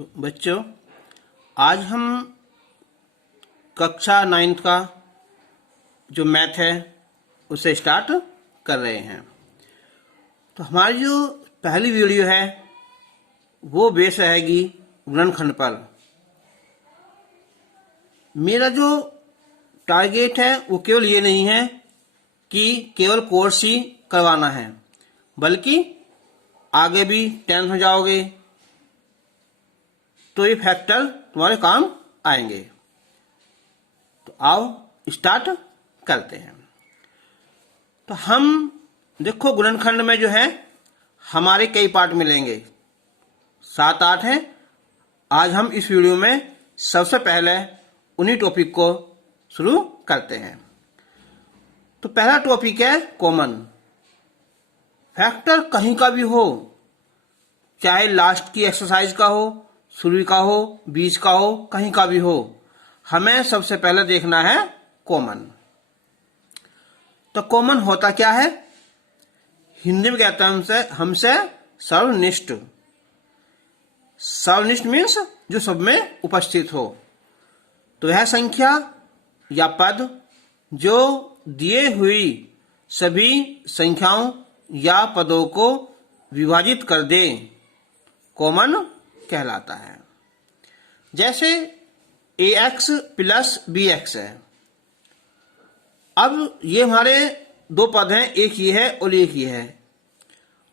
तो बच्चों, आज हम कक्षा 9th का जो मैथ है उसे स्टार्ट कर रहे हैं। तो हमारी जो पहली वीडियो है वो बेस रहेगी गुणनखंड पर। मेरा जो टारगेट है वो केवल ये नहीं है कि केवल कोर्स ही करवाना है, बल्कि आगे भी 10th में जाओगे तो ये फैक्टर तुम्हारे काम आएंगे। तो आओ स्टार्ट करते हैं। तो हम देखो, गुणनखंड में जो है हमारे कई पार्ट मिलेंगे, 7-8 हैं। आज हम इस वीडियो में सबसे पहले उन्हीं टॉपिक को शुरू करते हैं। तो पहला टॉपिक है कॉमन। फैक्टर कहीं का भी हो, चाहे लास्ट की एक्सरसाइज का हो, शुरू का हो, बीच का हो, कहीं का भी हो, हमें सबसे पहले देखना है कॉमन। तो कॉमन होता क्या है? हिंदी में कहते हैं हमसे सर्वनिष्ठ। सर्वनिष्ठ मीन्स जो सब में उपस्थित हो। तो वह संख्या या पद जो दिए हुई सभी संख्याओं या पदों को विभाजित कर दे, कॉमन कहलाता है। जैसे ax प्लस bx है। अब ये हमारे दो पद हैं, एक ये है और एक ये है।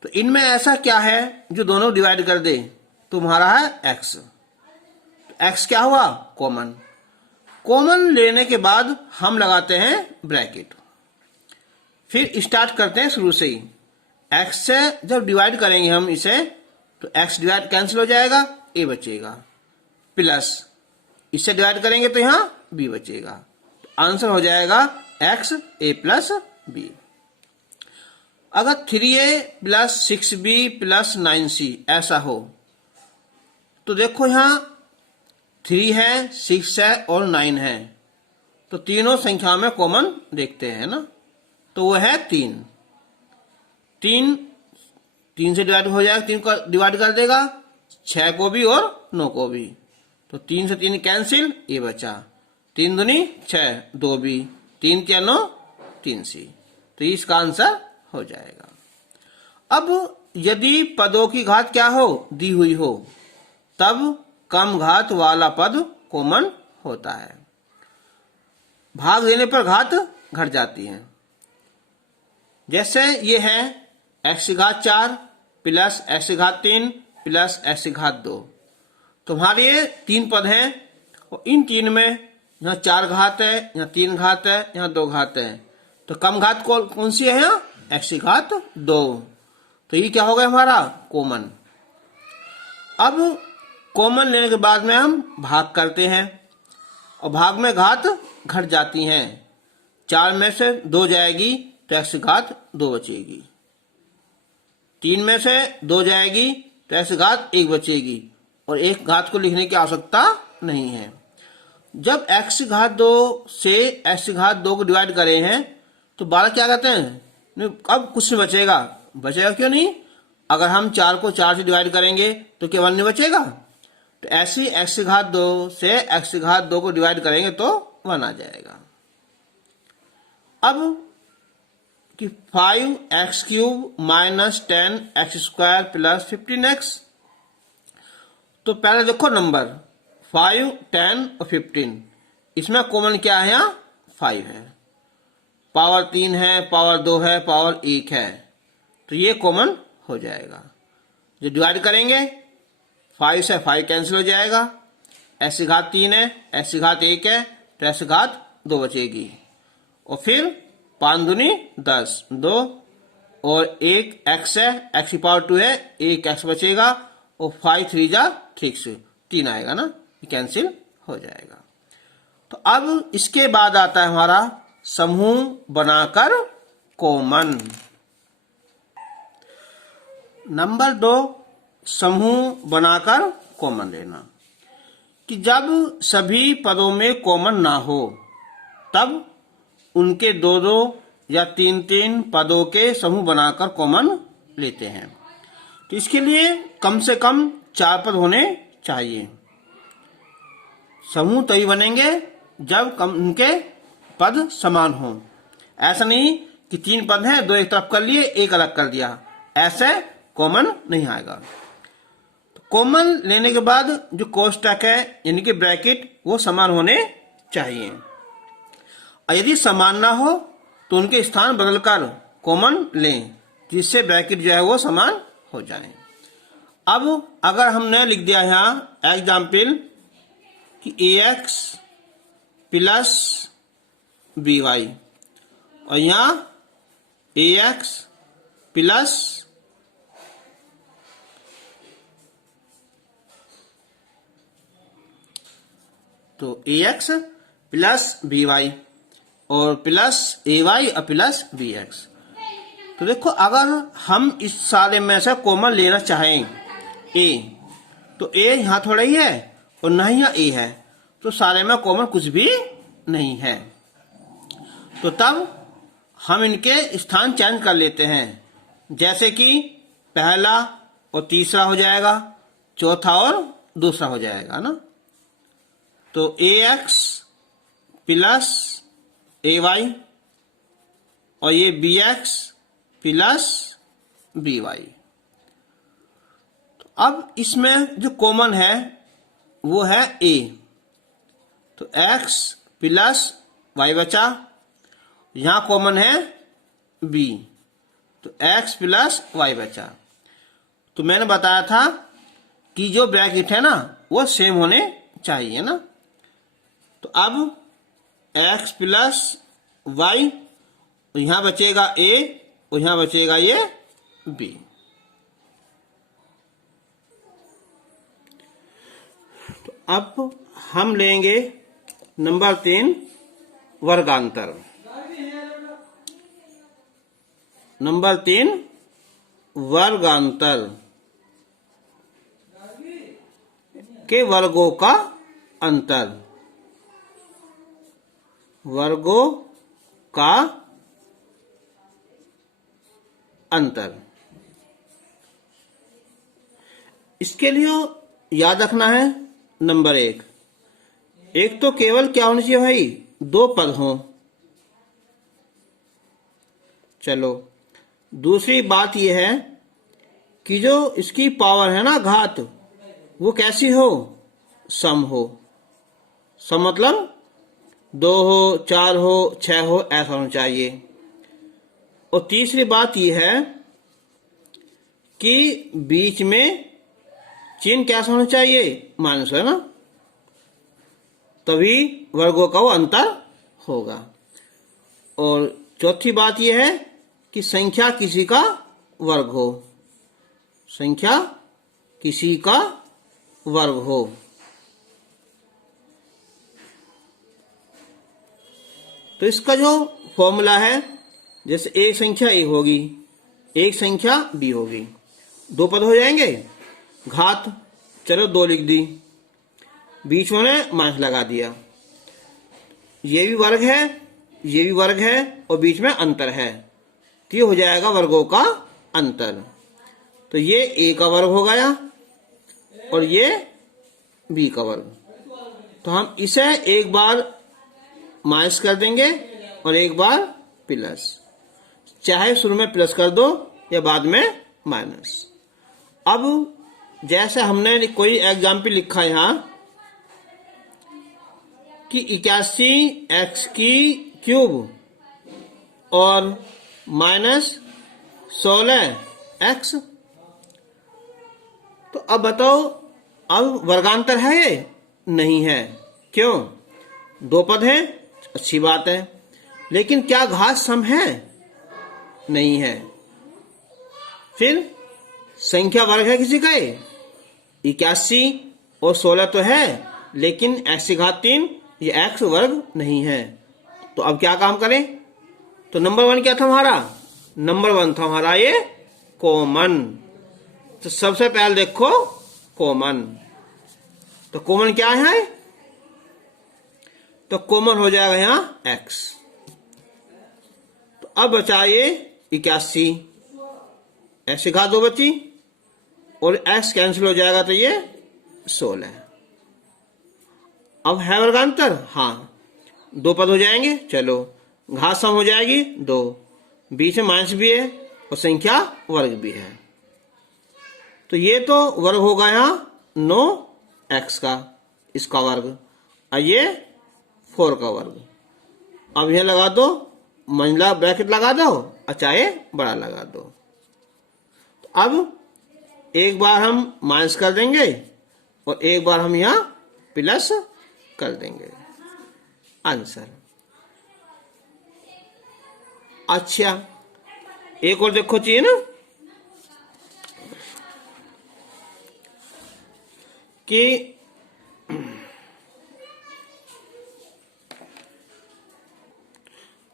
तो इनमें ऐसा क्या है जो दोनों डिवाइड कर दे? तो हमारा है x। x क्या हुआ? कॉमन। कॉमन लेने के बाद हम लगाते हैं ब्रैकेट, फिर स्टार्ट करते हैं शुरू से ही। x से जब डिवाइड करेंगे हम इसे, तो x डिवाइड कैंसिल हो जाएगा, a बचेगा, प्लस इससे डिवाइड करेंगे तो यहां b बचेगा। तो आंसर हो जाएगा x a प्लस b। अगर 3a plus 6b plus 9c ऐसा हो, तो देखो यहां 3 है, 6 है और 9 है। तो तीनों संख्या में कॉमन देखते हैं ना, तो वो है 3। 3 से डिवाइड हो जाएगा, 3 को डिवाइड कर देगा, 6 को भी और 9 को भी। तो 3 से 3 कैंसिल, ये बचा 3 दूनी 6, 2 भी, 3 क्या 9, 3c। तो इसका आंसर हो जाएगा। अब यदि पदों की घात क्या हो? दी हुई हो, तब कम घात वाला पद कॉमन होता है। भाग देने पर घात घट जाती है। जैसे ये है x घात 4 प्लस x घात 3 प्लस x घात 2। तुम्हारे ये 3 पद हैं और इन 3 में यहाँ 4 घात है, यहाँ 3 घात है, यहाँ 2 घात है। तो कम घात कौन सी है? यहाँ x घात 2। तो ये क्या हो गया हमारा? कॉमन। अब कॉमन लेने के बाद में हम भाग करते हैं और भाग में घात घट जाती हैं। 4 में से 2 जाएगी तो x घात 2 बचेगी। 3 में से 2 जाएगी तो x घात 1 बचेगी और एक घात को लिखने की आवश्यकता नहीं है। जब x घात 2 से x घात 2 को डिवाइड करे हैं तो 12 क्या कहते हैं? अब कुछ नहीं बचेगा। बचेगा क्यों नहीं? अगर हम 4 को 4 से डिवाइड करेंगे तो क्या 1 नहीं बचेगा? तो ऐसे x घात 2 से x घात 2 को डिवाइड करेंगे तो 1 आ जाएगा। अब कि 5x cube minus 10x square plus 15x। तो पहले देखो नंबर 5, 10 और 15, इसमें कॉमन क्या है? यहाँ 5 है, पावर 3 है, पावर 2 है, पावर 1 है। तो ये कॉमन हो जाएगा। जो डिवाइड करेंगे 5 से 5 कैंसिल हो जाएगा, x घात 3 है, x घात 1 है, तो x घात 2 बचेगी। और फिर 5 दूनी 10, 2 और 1 x है, x की पावर 2 है, 1 x बचेगा और 5 3 जा 3 आएगा ना, कैंसिल हो जाएगा। तो अब इसके बाद आता है हमारा समूह बनाकर कॉमन। नंबर 2, समूह बनाकर कॉमन लेना। कि जब सभी पदों में कॉमन ना हो, तब उनके 2-2 या 3-3 पदों के समूह बनाकर कॉमन लेते हैं। तो इसके लिए कम से कम 4 पद होने चाहिए। समूह तभी बनेंगे जब उनके पद समान हों। ऐसा नहीं कि 3 पद हैं, 2 एक तरफ कर लिए, एक अलग कर दिया, ऐसे कॉमन नहीं आएगा। कॉमन लेने के बाद जो कोष्टक है यानी कि ब्रैकेट वो समान होने चाहिए, और यदि समान ना हो तो उनके स्थान बदलकर कॉमन लें जिससे ब्रैकेट जो है वो समान हो जाए। अब अगर हमने लिख दिया यहाँ एग्जाम्पल कि ax प्लस by और यहाँ ax प्लस तो ax प्लस by और प्लस ay और प्लस bx। तो देखो अगर हम इस सारे में से कॉमन लेना चाहें a, तो a यहाँ थोड़ा ही है और ना ही यहाँ a है, तो सारे में कॉमन कुछ भी नहीं है। तो तब हम इनके स्थान चेंज कर लेते हैं, जैसे कि पहला और तीसरा हो जाएगा, चौथा और दूसरा हो जाएगा ना। तो ax प्लस ay और ये bx प्लस by। तो अब इसमें जो कॉमन है वो है a, तो x प्लस y बचा, यहां कॉमन है b, तो x प्लस y बचा। तो मैंने बताया था कि जो ब्रैकेट है ना वो सेम होने चाहिए ना। तो अब x प्लस y, यहां बचेगा a और यहां बचेगा ये b। तो अब हम लेंगे नंबर 3 वर्गांतर। नंबर 3 वर्गांतर के वर्गों का अंतर। वर्गों का अंतर, इसके लिए याद रखना है नंबर 1, एक तो केवल क्या होना चाहिए भाई, 2 पद हों। चलो दूसरी बात यह है कि जो इसकी पावर है ना घात, वो कैसी हो, सम हो। सम मतलब 2 हो, 4 हो, 6 हो, ऐसा होना चाहिए। और तीसरी बात यह है कि बीच में चिन्ह कैसा होना चाहिए, माइनस है ना, तभी वर्गों का वो अंतर होगा। और चौथी बात यह है कि संख्या किसी का वर्ग हो, संख्या किसी का वर्ग हो। तो इसका जो फॉर्मूला है, जैसे एक संख्या a होगी, एक संख्या b होगी, 2 पद हो जाएंगे, घात चलो 2 लिख दी, बीच में माइनस लगा दिया, ये भी वर्ग है, ये भी वर्ग है और बीच में अंतर है, तो ये हो जाएगा वर्गों का अंतर। तो ये a का वर्ग हो गया और ये b का वर्ग। तो हम इसे एक बार माइनस कर देंगे और एक बार प्लस, चाहे शुरू में प्लस कर दो या बाद में माइनस। अब जैसे हमने कोई एग्जाम्पल लिखा यहां कि 81x की क्यूब और माइनस 16x। तो अब बताओ, अब वर्गांतर है ये? नहीं है। क्यों? 2 पद हैं, अच्छी बात है, लेकिन क्या घात सम है? नहीं है। फिर संख्या वर्ग है किसी का, 81 और 16 तो है, लेकिन x की घात 3, ये x वर्ग नहीं है। तो अब क्या काम करें? तो नंबर 1 क्या था हमारा? नंबर 1 था हमारा ये कॉमन। तो सबसे पहले देखो कॉमन, तो कॉमन क्या है? तो कॉमन हो जाएगा यहां x। तो अब बचा ये 81, x की घात 2 बची और x कैंसिल हो जाएगा, तो ये 16। अब है वर्गांतर, हाँ, 2 पद हो जाएंगे। चलो, घात सम हो जाएगी 2, बीच में माइनस भी है और संख्या वर्ग भी है। तो ये तो वर्ग होगा यहाँ 9x का, इसका वर्ग, और ये 4 का वर्ग। अब यह लगा दो, मंझला ब्रैकेट लगा दो और चाहे बड़ा लगा दो। तो अब एक बार हम माइनस कर देंगे और एक बार हम यहाँ प्लस कर देंगे। आंसर। अच्छा, एक और देखो चाहिए ना कि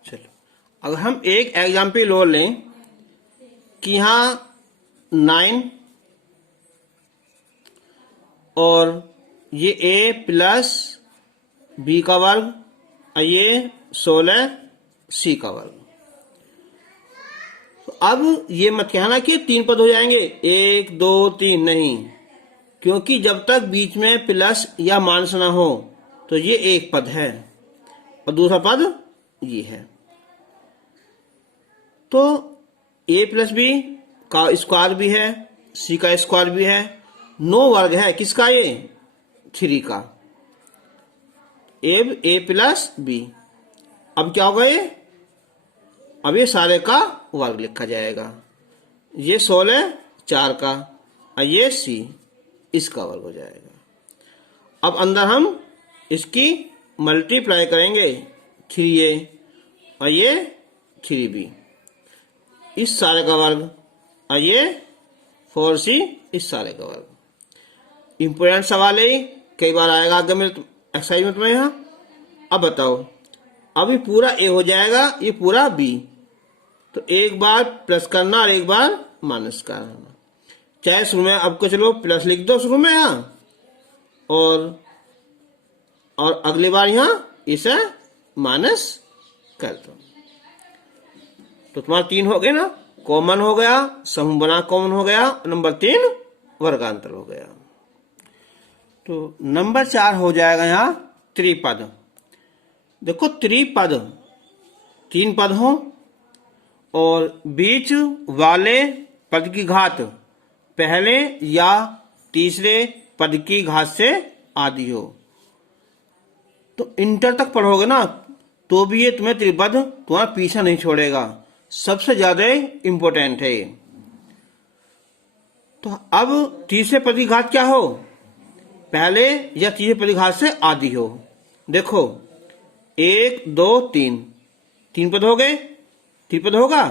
चलो, अगर हम एक एग्जाम्पल और लें कि यहां 9 और ये a प्लस बी का वर्ग और ये 16 सी का वर्ग। तो अब ये मत कहना कि 3 पद हो जाएंगे, 1 2 3, नहीं, क्योंकि जब तक बीच में प्लस या माइनस ना हो तो ये एक पद है और दूसरा पद ये है। तो a प्लस बी का स्क्वायर भी है, c का स्क्वायर भी है, 9 वर्ग है किसका, ये 3 का। अब a प्लस बी, अब क्या होगा ये, अब ये सारे का वर्ग लिखा जाएगा। ये 16 4 का और ये c इसका वर्ग हो जाएगा। अब अंदर हम इसकी मल्टीप्लाई करेंगे, 3a और ये 3b, इस सारे का वर्ग, और ये 4c इस सारे का वर्ग। इंपोर्टेंट सवाल है, कई बार आएगा आगे में एक्सरसाइज में तुम्हें यहाँ। अब बताओ, अब ये पूरा a हो जाएगा, ये पूरा b, तो एक बार प्लस करना और एक बार माइनस करना। चाहे शुरू में आपको चलो प्लस लिख दो शुरू में यहाँ, और अगली बार यहाँ इसे माइनस कर दो। तो तुम्हारा 3 हो गए ना, कॉमन हो गया, समूह बना कॉमन हो गया, नंबर 3 वर्गांतर हो गया। तो नंबर 4 हो जाएगा यहाँ त्रिपद। देखो त्रिपद, 3 पद हो और बीच वाले पद की घात पहले या तीसरे पद की घात से आधी हो। तो इंटर तक पढ़ोगे ना तो भी ये तुम्हें त्रिपद तुम्हारा पीछा नहीं छोड़ेगा, सबसे ज्यादा इंपॉर्टेंट है ये। तो अब तीसरे पद की घात क्या हो, पहले या तीसरे पद की घात से आधी हो। देखो 1 2 3, 3 पद हो गए, त्रिपद होगा।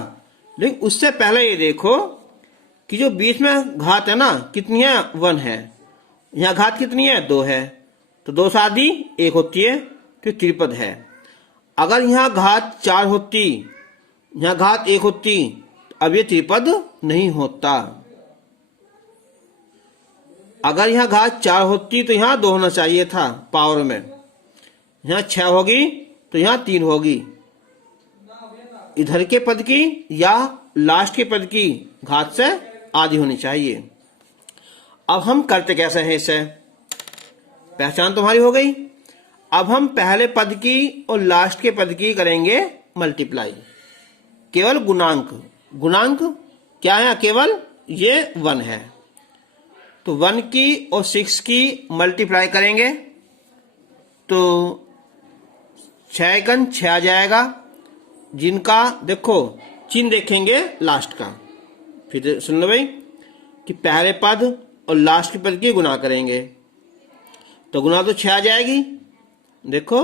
लेकिन उससे पहले ये देखो कि जो बीच में घात है ना कितनी है, 1 है। यहाँ घात कितनी है, 2 है, तो 2 से आधी 1 होती है, तो त्रिपद है। अगर यहाँ घात 4 होती, यहाँ घात 1 होती, तो अब ये त्रिपद नहीं होता। अगर यहाँ घात 4 होती तो यहाँ 2 होना चाहिए था पावर में, यहाँ 6 होगी तो यहाँ 3 होगी। इधर के पद की या लास्ट के पद की घात से आधी होनी चाहिए। अब हम करते कैसे हैं इसे, पहचान तुम्हारी हो गई। अब हम पहले पद की और लास्ट के पद की करेंगे मल्टीप्लाई, केवल गुणांक। गुणांक क्या है, केवल ये 1 है, तो 1 की और 6 की मल्टीप्लाई करेंगे तो 6 गुण 6 आ जाएगा, जिनका देखो चिन्ह देखेंगे लास्ट का। फिर सुन लो भाई कि पहले पद और लास्ट के पद की गुना करेंगे, तो गुना तो 6 आ जाएगी। देखो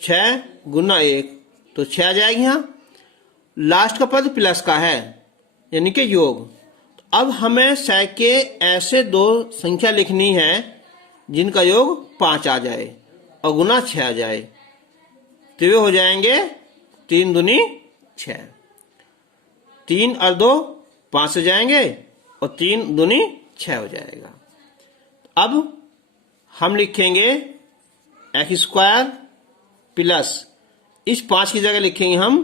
6 गुना 1 तो 6 आ जाएगी। यहाँ लास्ट का पद प्लस का है यानी कि योग। तो अब हमें 6 के ऐसे 2 संख्या लिखनी है जिनका योग 5 आ जाए और गुना 6 आ जाए, तो वे हो जाएंगे 3 दूनी 6, 3 और 2 5 हो जाएंगे और 3 दूनी 6 हो जाएगा। अब हम लिखेंगे एक्स स्क्वायर प्लस, इस 5 की जगह लिखेंगे हम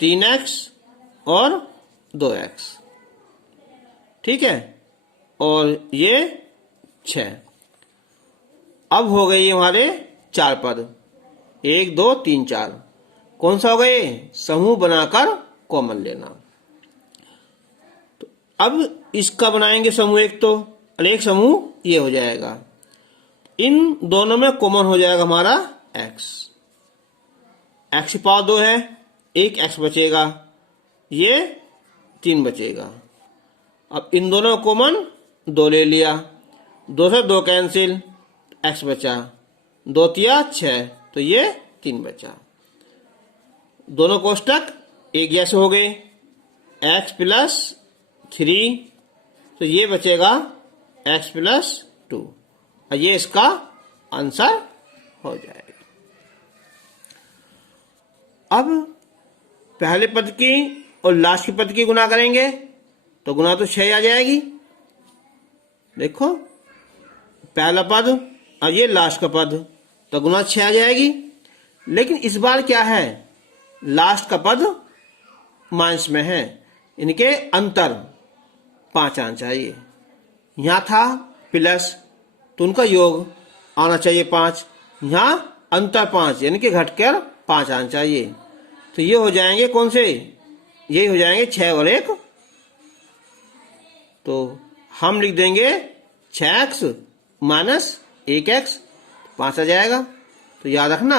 3x और 2x, ठीक है, और ये 6। अब हो गए ये हमारे 4 पद, 1 2 3 4। कौन सा हो गए? समूह बनाकर कॉमन लेना। तो अब इसका बनाएंगे समूह एक, तो और एक समूह ये हो जाएगा। इन दोनों में कॉमन हो जाएगा हमारा x। x की पावर 2 है, एक x बचेगा, ये 3 बचेगा। अब इन दोनों कॉमन 2 ले लिया, 2 से 2 कैंसिल, x बचा, 2 तिया 6, तो ये 3 बचा। दोनों कोष्टक एक जैसे हो गए, x प्लस 3, तो ये बचेगा x प्लस 2, और ये इसका आंसर हो जाएगा। अब पहले पद की और लास्ट की पद की गुना करेंगे तो गुना तो 6 आ जाएगी। देखो पहला पद और ये लास्ट का पद, तो गुना 6 आ जाएगी। लेकिन इस बार क्या है, लास्ट का पद माइनस में है, इनके अंतर 5 आना चाहिए। यहां था प्लस, तो उनका योग आना चाहिए 5, यहां अंतर 5 यानी कि घटकर 5 आना चाहिए। तो ये हो जाएंगे कौन से, ये हो जाएंगे 6 और 1। तो हम लिख देंगे 6x माइनस 1x, 5 आ जाएगा। तो याद रखना,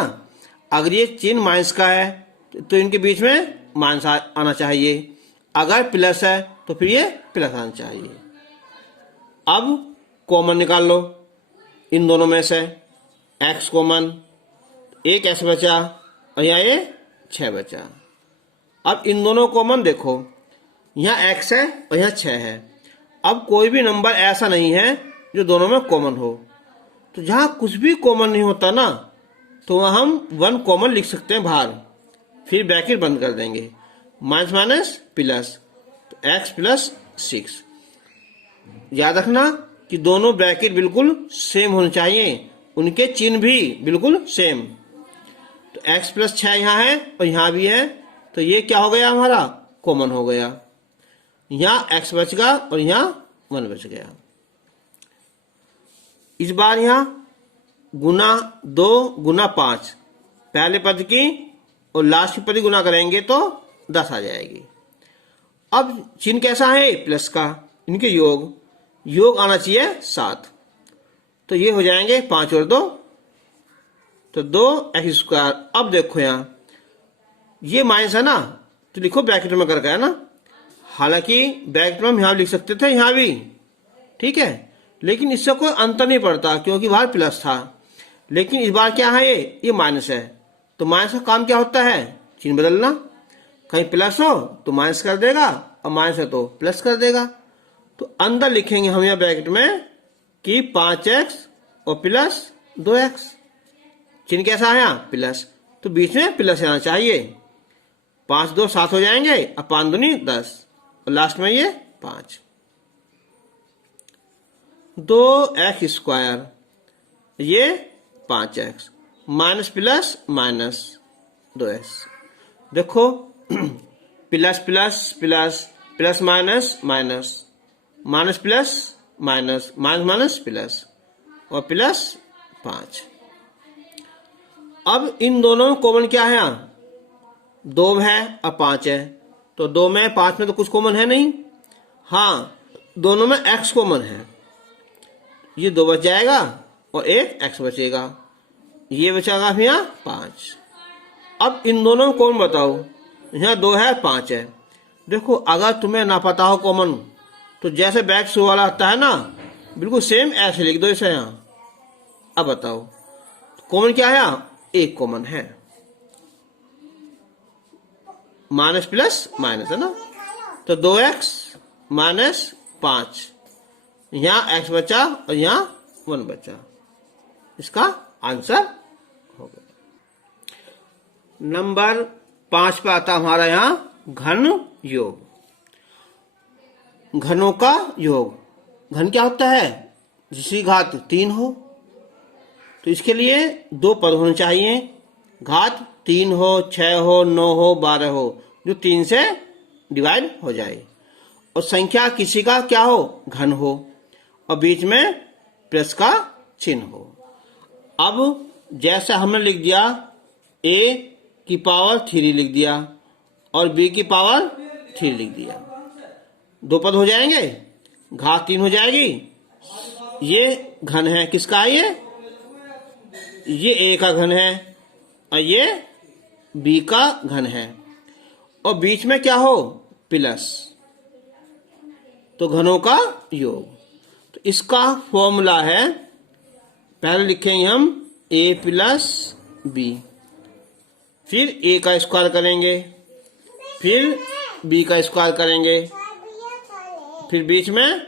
अगर ये चिन्ह माइनस का है तो इनके बीच में माइनस आना चाहिए, अगर प्लस है तो फिर ये प्लस आना चाहिए। अब कॉमन निकाल लो इन दोनों में से, x कॉमन, एक x बचा और यहाँ ये 6 बचा। अब इन दोनों कॉमन देखो, यहाँ x है और यहाँ 6 है। अब कोई भी नंबर ऐसा नहीं है जो दोनों में कॉमन हो, तो जहां कुछ भी कॉमन नहीं होता ना, तो वहां हम 1 कॉमन लिख सकते हैं बाहर, फिर ब्रैकेट बंद कर देंगे, माइनस माइनस प्लस, तो x प्लस 6। याद रखना कि दोनों ब्रैकेट बिल्कुल सेम होने चाहिए, उनके चिन्ह भी बिल्कुल सेम। तो x प्लस 6 यहाँ है और यहाँ भी है, तो ये क्या हो गया हमारा, कॉमन हो गया। यहाँ x बच गया और यहाँ 1 बच गया। इस बार यहाँ गुना 2 गुना 5, पहले पद की और लास्ट की पद की गुना करेंगे तो 10 आ जाएगी। अब चिन्ह कैसा है, प्लस का, इनके योग आना चाहिए 7, तो ये हो जाएंगे 5 और 2, तो 2x²। अब देखो यहाँ ये माइनस है ना, तो लिखो ब्रैकेट में करके है ना, हालांकि ब्रैकेट में हम यहाँ लिख सकते थे, यहाँ भी ठीक है, लेकिन इससे कोई अंतर नहीं पड़ता क्योंकि बाहर प्लस था। लेकिन इस बार क्या है, ये माइनस है, तो माइनस का काम क्या होता है, चिन्ह बदलना। कहीं प्लस हो तो माइनस कर देगा और माइनस है तो प्लस कर देगा। तो अंदर लिखेंगे हम यहाँ ब्रैकेट में कि 5x और प्लस 2x, चिन्ह कैसा है यहाँ, प्लस, तो बीच में प्लस आना चाहिए। 5 2 7 हो जाएंगे और 5 दूनी 10, और लास्ट में ये 5। 2x², ये 5x, minus plus minus 2x। देखो plus plus plus, plus minus minus, minus plus minus, minus minus plus, और प्लस 5। अब इन दोनों में कॉमन क्या है, यहाँ 2 है और 5 है, तो 2 में 5 में तो कुछ कॉमन है नहीं। हाँ, दोनों में x कॉमन है, ये 2 बच जाएगा और एक x बचेगा, ये बचेगा फिर यहाँ 5। अब इन दोनों में कौन बताओ, यहाँ 2 है 5 है। देखो अगर तुम्हें ना पता हो कॉमन, तो जैसे बैक शो वाला आता है ना, बिल्कुल सेम ऐसे लिख दो इसे यहाँ। अब बताओ कॉमन क्या है, यहाँ एक कॉमन है, माइनस प्लस माइनस है ना, तो 2x माइनस 5, यहाँ x बचा और यहाँ 1 बचा, इसका आंसर हो गया। नंबर 5 पे आता हमारा यहाँ घन योग। घनों का योग, घन क्या होता है, जिसकी घात 3 हो, तो इसके लिए 2 पद होने चाहिए, घात 3 हो, 6 हो, 9 हो, 12 हो, जो 3 से डिवाइड हो जाए, और संख्या किसी का क्या हो, घन हो, और बीच में प्लस का चिन्ह हो। अब जैसा हमने लिख दिया a की पावर 3 लिख दिया और b की पावर 3 लिख दिया, दो पद हो जाएंगे, घात 3 हो जाएगी। ये घन है, किसका है ये a का घन है और ये b का घन है, और बीच में क्या हो प्लस, तो घनों का योग। तो इसका फॉर्मूला है, पहले लिखेंगे हम a प्लस b, फिर a का स्क्वायर करेंगे, फिर b का स्क्वायर करेंगे, फिर बीच में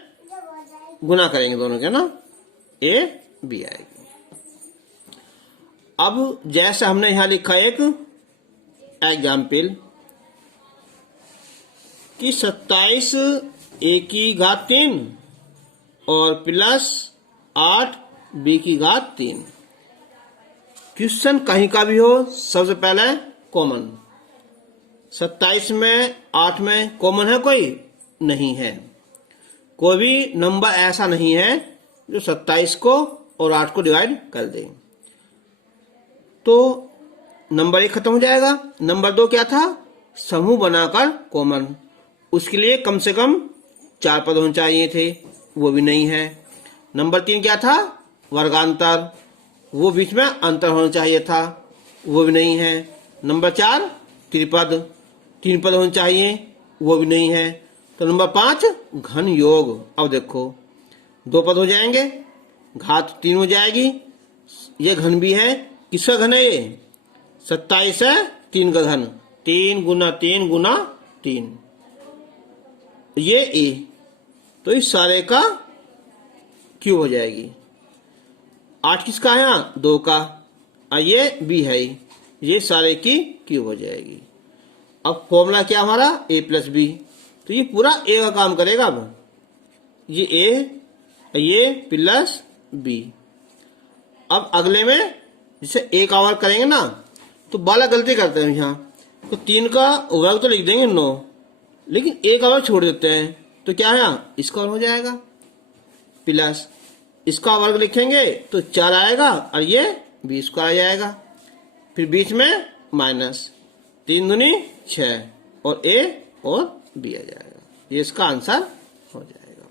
गुना करेंगे दोनों के ना, a b आएगी। अब जैसे हमने यहां लिखा एक एग्जाम्पल कि 27 a की घात 3 और प्लस 8 b की घात 3। क्वेश्चन कहीं का भी हो, सबसे पहले कॉमन। 27 में 8 में कॉमन है कोई? नहीं है। कोई भी नंबर ऐसा नहीं है जो 27 को और 8 को डिवाइड कर दे। तो नंबर 1 खत्म हो जाएगा। नंबर 2 क्या था? समूह बनाकर कॉमन, उसके लिए कम से कम 4 पद होने चाहिए थे, वो भी नहीं है। नंबर 3 क्या था? वर्गांतर, वो बीच में अंतर होना चाहिए था, वो भी नहीं है। नंबर 4 त्रिपद, 3 पद होने चाहिए, वो भी नहीं है। तो नंबर 5 घन योग। अब देखो 2 पद हो जाएंगे, घात 3 हो जाएगी, ये घन भी है। किसका घन है ये? 27 है 3 का घन, 3 गुना 3 गुना 3, ये ए, तो इस सारे का क्यूब हो जाएगी। 8 किसका है? यहाँ 2 का, और ये बी है, ये सारे की क्यूब हो जाएगी। अब फॉर्मूला क्या हमारा? a प्लस बी, तो ये पूरा a का काम करेगा। अब ये a, ये प्लस बी। अब अगले में जैसे a का वर्ग करेंगे ना, तो बाला गलती करते हैं यहाँ, तो 3 का वर्ग तो लिख देंगे 9, लेकिन a का वर्ग छोड़ देते हैं, तो क्या है यहाँ? इसका वर्ग हो जाएगा प्लस, इसका वर्ग लिखेंगे तो 4 आएगा और ये 20 का आ जाएगा, फिर बीच में माइनस, 3 दूनी 6 और a और b आ जाएगा। ये इसका आंसर हो जाएगा।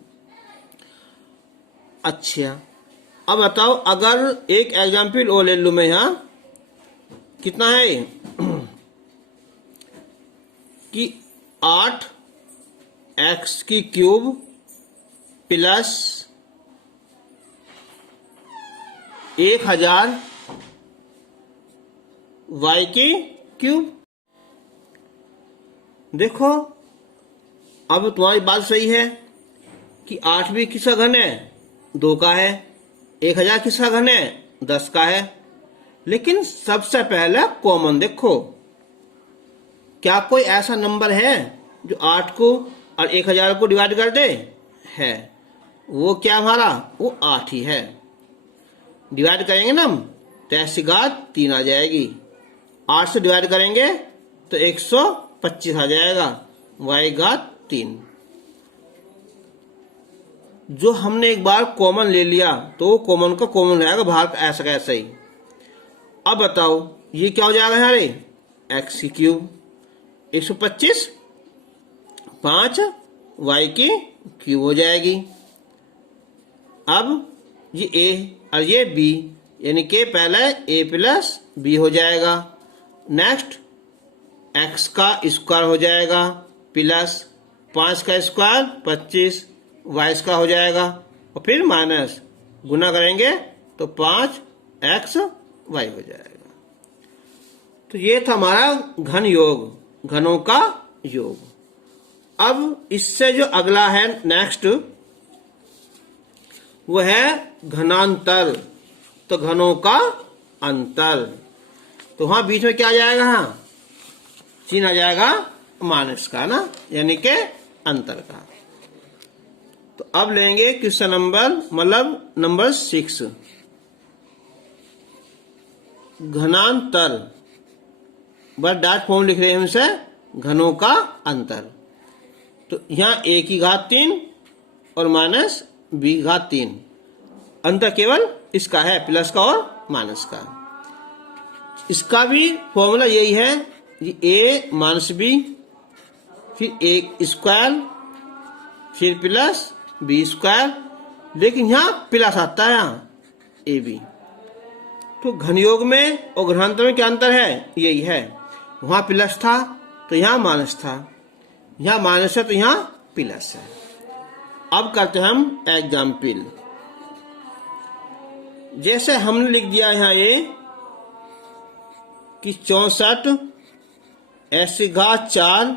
अच्छा, अब बताओ अगर एक एग्जाम्पल और ले लूं मैं, यहां कितना है कि 8x की क्यूब प्लस 1000 y की क्यूब। देखो अब तुम्हारी बात सही है कि 8 भी किसका घन है? 2 का है। 1000 किसका घन है? 10 का है। लेकिन सबसे पहले कॉमन देखो, क्या कोई ऐसा नंबर है जो 8 को और 1000 को डिवाइड कर दे? है। वो क्या हमारा? वो 8 ही है। डिवाइड करेंगे ना हम, तो ऐसी घात 3 आ जाएगी। 8 से डिवाइड करेंगे तो 125 आ जाएगा, y घात 3। जो हमने एक बार कॉमन ले लिया तो कॉमन का कॉमन रहेगा, बाहर का ऐसा का ऐसा ही। अब बताओ ये क्या हो जाएगा यारे? x की क्यूब, 125 5 y की क्यूब हो जाएगी। अब ये a और ये b, यानी कि पहले a प्लस b हो जाएगा। नेक्स्ट x का स्क्वायर हो जाएगा प्लस 5 का स्क्वायर 25 y का हो जाएगा, और फिर माइनस, गुना करेंगे तो 5x y हो जाएगा। तो ये था हमारा घन योग, घनों का योग। अब इससे जो अगला है नेक्स्ट, वो है घनांतर, तो घनों का अंतर। तो वहां बीच में क्या आ जाएगा? हाँ चिन्ह आ जाएगा माइनस का ना, यानी के अंतर का। तो अब लेंगे क्वेश्चन नंबर मतलब नंबर 6, घनांतर। बस डायरेक्ट फॉर्म लिख रहे हैं हमसे, घनों का अंतर। तो यहां a की घात 3 और माइनस b घात 3, अंतर केवल इसका है, प्लस का और माइनस का। इसका भी फॉर्मूला यही है, ए माइनस बी, फिर ए स्क्वायर, फिर प्लस बी स्क्वायर, लेकिन यहाँ प्लस आता है, यहाँ ए बी। तो घनयोग में और घनांतर में क्या अंतर है, यही है। वहां प्लस था तो यहाँ माइनस था, यहाँ माइनस है तो यहाँ प्लस है। अब करते हैं हम एग्जाम्पल। जैसे हमने लिख दिया यहाँ ये कि 64 x की घात 4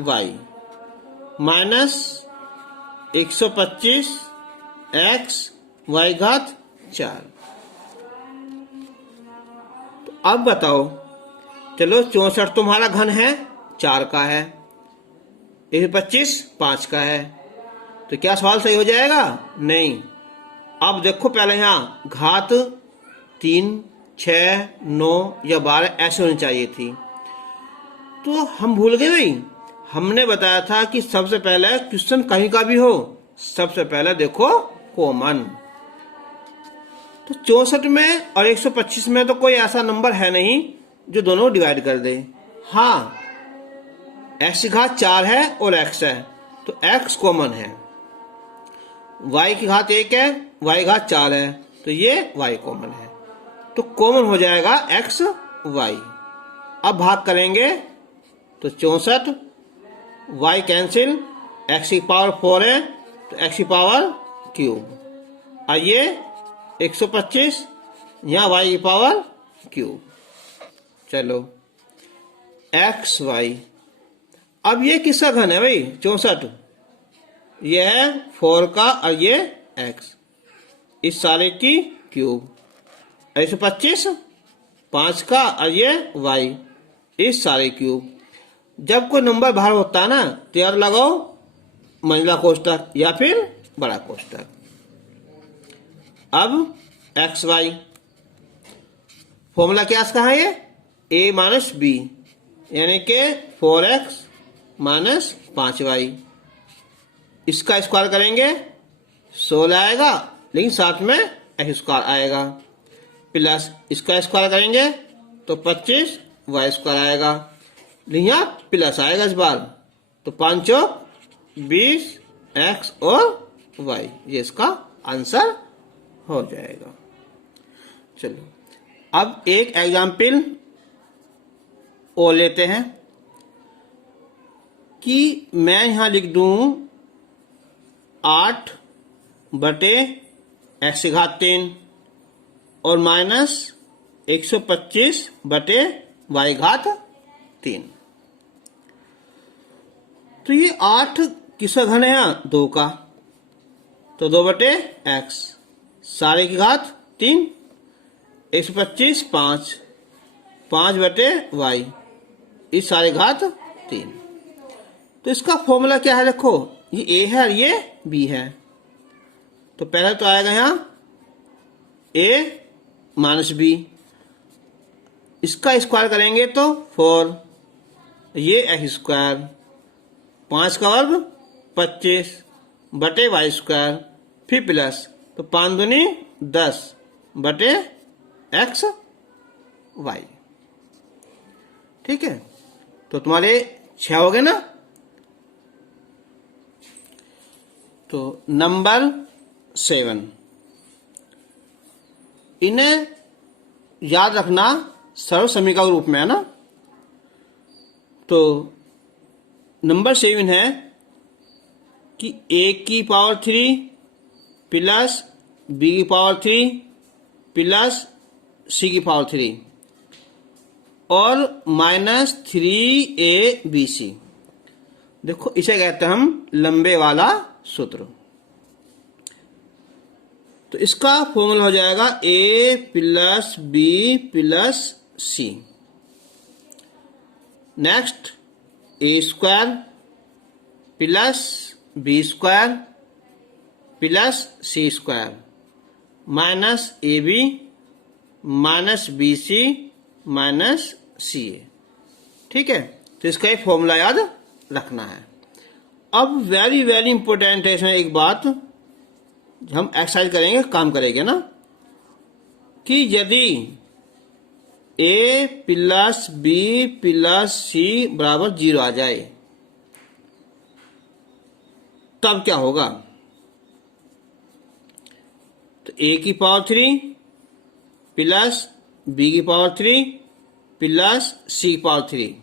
y माइनस 125 x y घात 4। तो अब बताओ, चलो 64 तुम्हारा घन है, 4 का है, 125 5 का है, तो क्या सवाल सही हो जाएगा? नहीं। अब देखो पहले यहाँ घात 3, 6, 9 या 12 ऐसे होनी चाहिए थी, तो हम भूल गए भाई। हमने बताया था कि सबसे पहले क्वेश्चन कहीं का भी हो, सबसे पहले देखो कॉमन। तो 64 में और 125 में तो कोई ऐसा नंबर है नहीं जो दोनों डिवाइड कर दे। हाँ, x की घात 4 है और x है, तो x कॉमन है। y की घात 1 है, y घात 4 है, तो ये y कॉमन है, तो कॉमन हो जाएगा x y। अब भाग करेंगे तो 64 y कैंसिल, x की पावर 4 है तो x की पावर क्यूब, और ये 125 यहाँ y की पावर क्यूब। चलो x y। अब ये किसका घन है भाई? 64, ये है 4 का और ये x, इस सारे की क्यूब। 125 5 का और ये y, इस सारे क्यूब। जब कोई नंबर बाहर होता है ना, तो यार लगाओ मंझला कोष्ठक या फिर बड़ा कोष्ठक। अब एक्स वाई फॉर्मूला क्या इसका है? ये a माइनस बी, यानी के 4x माइनस 5y। इसका स्क्वायर करेंगे 16 आएगा, लेकिन साथ में एक्स स्क्वायर आएगा, प्लस इसका स्क्वायर करेंगे तो 25 y स्क्वायर आएगा, लेकिन यहाँ प्लस आएगा इस बार, तो 5 20 x और y, ये इसका आंसर हो जाएगा। चलो अब एक एग्जाम्पल और लेते हैं कि मैं यहां लिख दूं 8 बटे x की घात 3 और माइनस 125 बटे y घात 3। तो ये 8 किसका घन है? यहाँ 2 का, तो 2 बटे x, सारे की घात 3, 125 5, 5 बटे y, इस सारे घात 3। तो इसका फॉर्मूला क्या है? देखो ये a है और ये b है, तो पहले तो आएगा यहाँ a माइनस b, इसका स्क्वायर करेंगे तो 4, ये एक्स स्क्वायर, 5 का वर्ग 25 बटे वाई स्क्वायर, फिर प्लस, तो 5 दूनी 10 बटे एक्स वाई। ठीक है, तो तुम्हारे 6 हो गए ना। तो नंबर 7, इन्हें याद रखना सर्व समीकरण के रूप में, है ना। तो नंबर 7 है कि a की पावर 3 प्लस b की पावर 3 प्लस c की पावर 3 और माइनस 3abc। देखो इसे कहते हैं हम लंबे वाला सूत्र। तो इसका फॉर्मूला हो जाएगा a plus b plus c। Next a square plus b square plus c square minus ab minus bc minus ca। ठीक है, तो इसका एक फॉर्मूला याद रखना है। अब वेरी वेरी इंपॉर्टेंट है इसमें एक बात, हम एक्सरसाइज करेंगे, काम करेंगे ना, कि यदि a प्लस बी प्लस सी बराबर 0 आ जाए तब क्या होगा। तो a की पावर 3 प्लस बी की पावर 3 प्लस सी की power 3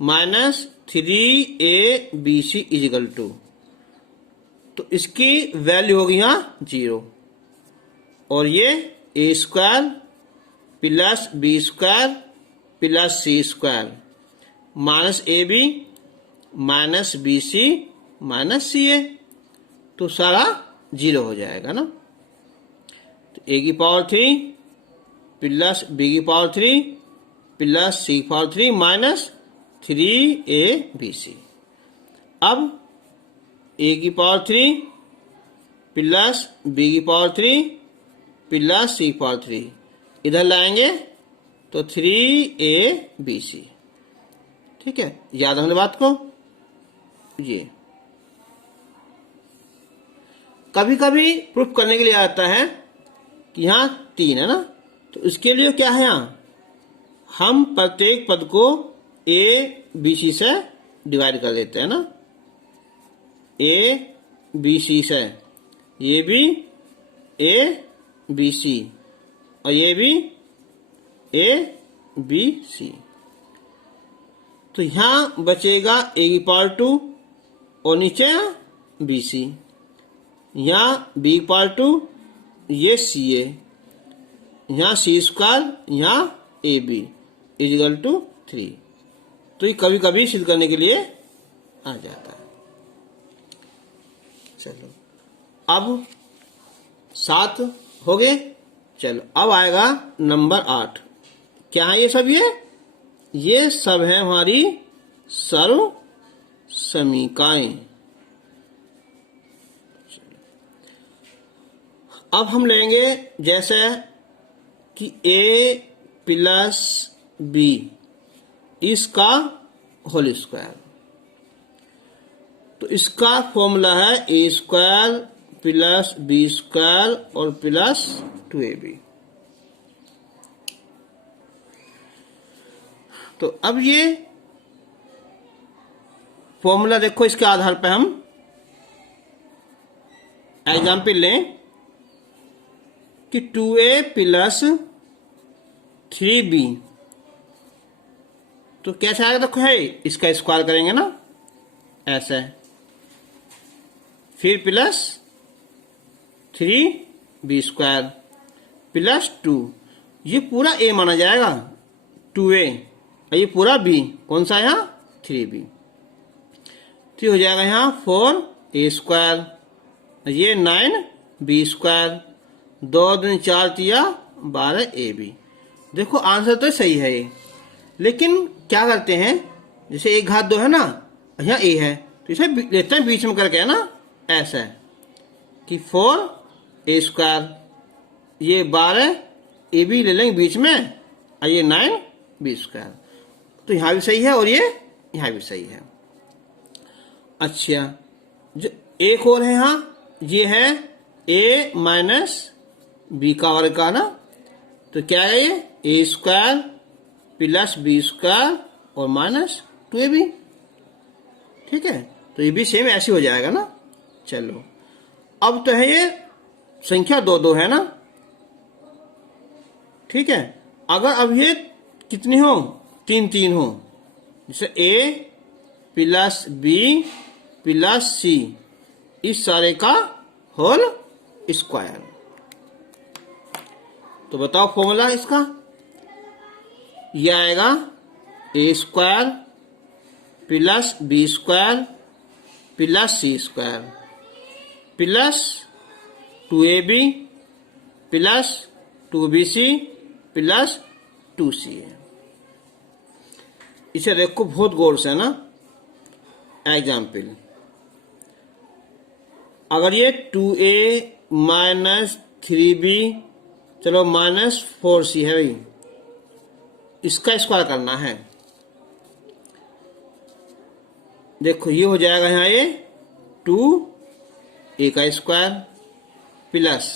minus 3abc is equal to, तो इसकी वैल्यू होगी यहाँ 0, और ये a square plus B square plus C square minus a b minus b c minus c a, तो सारा 0 हो जाएगा ना। तो a की पावर 3 प्लस बी की पावर 3 प्लस सी की पावर 3 माइनस 3abc। अब a की पावर 3 प्लस बी की पावर 3 प्लस सी की पावर 3 इधर लाएंगे तो 3abc। ठीक है, याद रखने बात को। ये कभी कभी प्रूफ करने के लिए आता है कि यहाँ 3 है ना, तो इसके लिए क्या है, यहाँ हम प्रत्येक पद को a b c से डिवाइड कर देते हैं ना, a b c से, ये भी a b c और ये भी a b c। तो यहां बचेगा a की पावर 2 और नीचे बी सी, यहाँ b की पावर 2 ये सी ए, यहाँ सी स्क्वायर यहाँ ए बी इजिकल टू 3। तो ये कभी कभी सिद्ध करने के लिए आ जाता है। चलो अब 7 हो गए। चलो अब आएगा नंबर 8। क्या है ये सब, ये सब है हमारी सर्व समीकाएं। अब हम लेंगे जैसे कि a प्लस बी इसका होल स्क्वायर, तो इसका फॉर्मूला है a square plus B square और प्लस 2ab। तो अब ये फॉर्मूला देखो, इसके आधार पर हम एग्जाम्पल लें कि 2a प्लस 3b, तो कैसे आएगा, देखो है इसका स्क्वायर करेंगे ना ऐसे, फिर प्लस 3b स्क्वायर प्लस 2, ये पूरा a माना जाएगा 2a, और ये पूरा b कौन सा है यहाँ 3b, तो हो जाएगा यहाँ 4a स्क्वायर, ये 9b स्क्वायर, 2 दूनी 4 तिया 12ab। देखो आंसर तो सही है ये, लेकिन क्या करते हैं, जैसे 1 घात 2 है ना, यहाँ a है तो इसे लेते हैं बीच में करके, है ना, ऐसा है कि 4a स्क्वायर, ये 12ab ले लेंगे बीच में, और ये 9b स्क्वायर, तो यहाँ भी सही है और ये यहाँ भी सही है। अच्छा, जो एक और है यहाँ, ये है a माइनस बी का वर्ग का ना, तो क्या है ये a square plus B square और माइनस 2ab। ठीक है, तो ये भी सेम ऐसे हो जाएगा ना। चलो अब तो है ये संख्या 2 है ना। ठीक है, अगर अब ये कितनी हो, 3 हो, जैसे a प्लस बी प्लस सी, इस सारे का होल स्क्वायर, तो बताओ फॉर्मूला इसका, ये आएगा a square plus B square plus C square plus 2ab plus 2bc plus 2ca। इसे देखो बहुत गौर से ना। एग्जाम्पल, अगर ये 2a माइनस 3b, चलो माइनस 4c है भाई, इसका स्क्वायर करना है, देखो ये हो जाएगा यहाँ ये 2a का square plus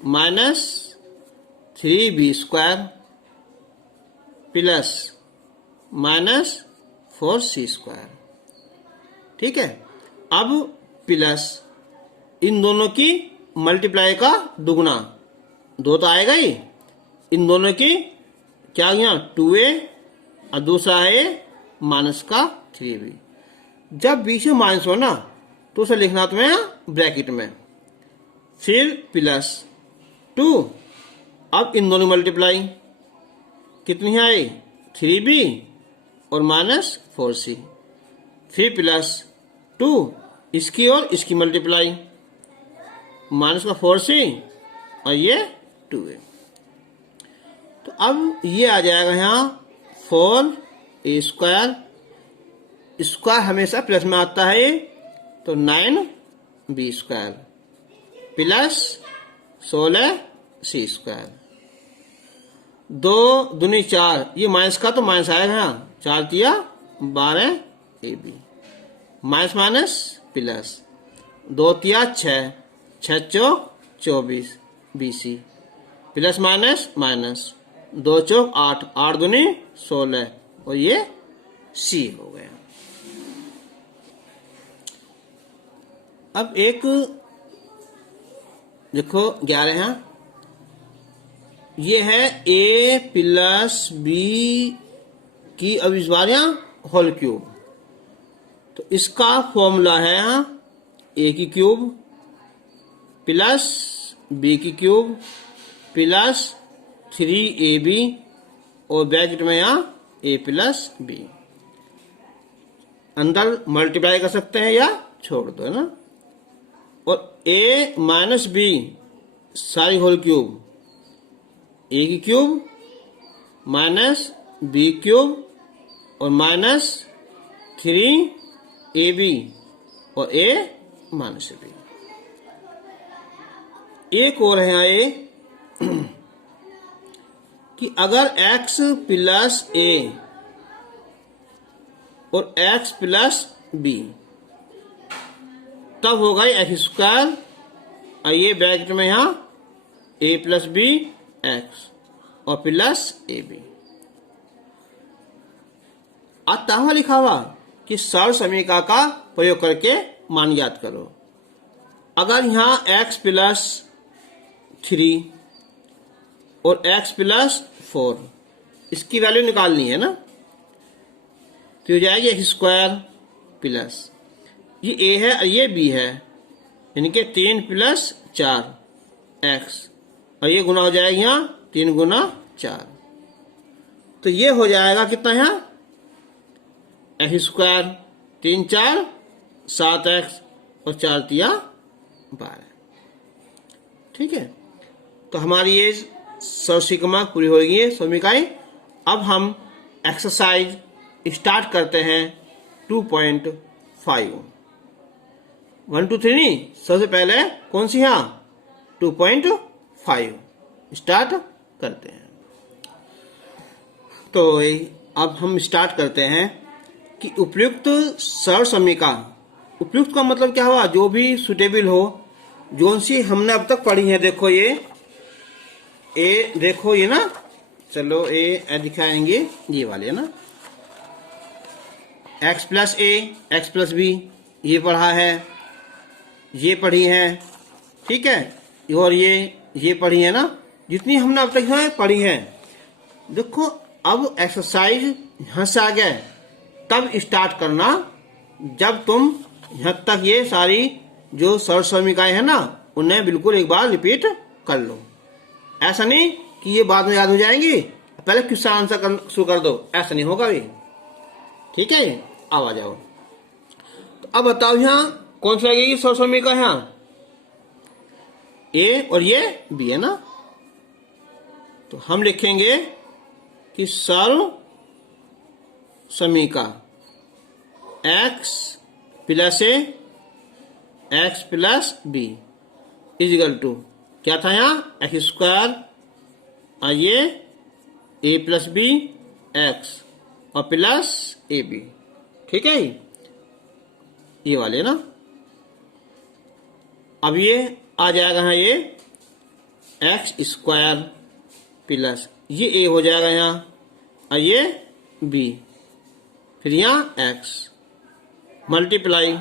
minus 3b square plus minus 4c square. ठीक है, अब प्लस इन दोनों की मल्टीप्लाई का दुगना, 2 तो आएगा ही, इन दोनों की क्या गया 2a और दूसरा है माइनस का 3b। जब बीच में माइनस हो ना तो उसे लिखना तुम्हें ब्रैकेट में, फिर प्लस 2, अब इन दोनों मल्टीप्लाई कितनी आई 3b और माइनस 4c, फिर प्लस 2 इसकी और इसकी मल्टीप्लाई माइनस का 4c और ये 2a। तो अब ये आ जाएगा यहाँ 4a स्क्वायर, स्क्वायर हमेशा प्लस में आता है तो 9b square plus 16c square. 2 दूनी 4, ये माइनस का तो माइनस आएगा यहाँ, 4 तिया 12ab माइनस माइनस प्लस 2 तिया 6, 6 चौक 24 bc प्लस माइनस माइनस 2 चौक 8, 8 दूनी 16 और ये c हो गया। अब एक देखो 11 है, ये है a प्लस b की अब इस बार यहाँ होल क्यूब, तो इसका फॉर्मूला है यहाँ a की क्यूब प्लस b की क्यूब प्लस 3ab और ब्रैकेट में यहाँ a प्लस b। अंदर मल्टीप्लाई कर सकते हैं या छोड़ दो, है ना। और a माइनस b सारी होल क्यूब, a की क्यूब माइनस b क्यूब और माइनस 3ab और a माइनस b। एक और है यहाँ a कि अगर x प्लस a और x प्लस b तब होगा एक्स स्क्वायर और ये ब्रैकेट में यहाँ a प्लस बी एक्स और प्लस ए बी। आता लिखा हुआ कि सरल समीकरण का प्रयोग करके मान याद करो। अगर यहाँ x प्लस 3 और x प्लस 4 इसकी वैल्यू निकालनी है ना, तो हो जाएगी एक्स स्क्वायर प्लस ये a है और ये b है, यानी कि 3 प्लस 4 x और ये गुना हो जाएगा यहाँ 3 गुना 4, तो ये हो जाएगा कितना यहाँ एक्स स्क्वायर 3 4 7x और 4 तिया 12। ठीक है, तो हमारी ये सरल पूरी हो गई है समीकरण। अब हम एक्सरसाइज स्टार्ट करते हैं 2.5। 1 2 3 नहीं, सबसे पहले कौन सी यहाँ 2.5 स्टार्ट करते हैं। तो अब हम स्टार्ट करते हैं कि उपयुक्त सरल समीकरण, उपयुक्त का मतलब क्या हुआ, जो भी सुटेबल हो, जो सी हमने अब तक पढ़ी है। देखो ये देखो ये ना, चलो ये दिखाएंगे, ये वाले ना x plus a x plus b ये पढ़ा है, ये पढ़ी है, ठीक है, और ये पढ़ी है ना, जितनी हमने अब तक पढ़ी है। देखो अब एक्सरसाइज यहाँ से आ गया, तब स्टार्ट करना जब तुम यहाँ तक ये सारी जो सरल समीकरण है ना उन्हें बिल्कुल एक बार रिपीट कर लो। ऐसा नहीं कि ये बाद में याद हो जाएंगी, पहले क्वेश्चन आंसर शुरू कर दो, ऐसा नहीं होगा भी। ठीक है, अब आ जाओ। तो अब बताओ यहाँ कौन सी लगेगी सरल समीकरण, यहाँ ए और ये बी है ना, तो हम लिखेंगे कि सरल समीकरण x plus A x plus B is equal to क्या था यहाँ एक्स स्क्वायर और ये ए प्लस बी एक्स और प्लस ए बी। ठीक है, ये वाले ना। अब ये आ जाएगा यहाँ ये एक्स स्क्वायर प्लस ये ए हो जाएगा यहाँ और ये बी, फिर यहाँ एक्स मल्टीप्लाई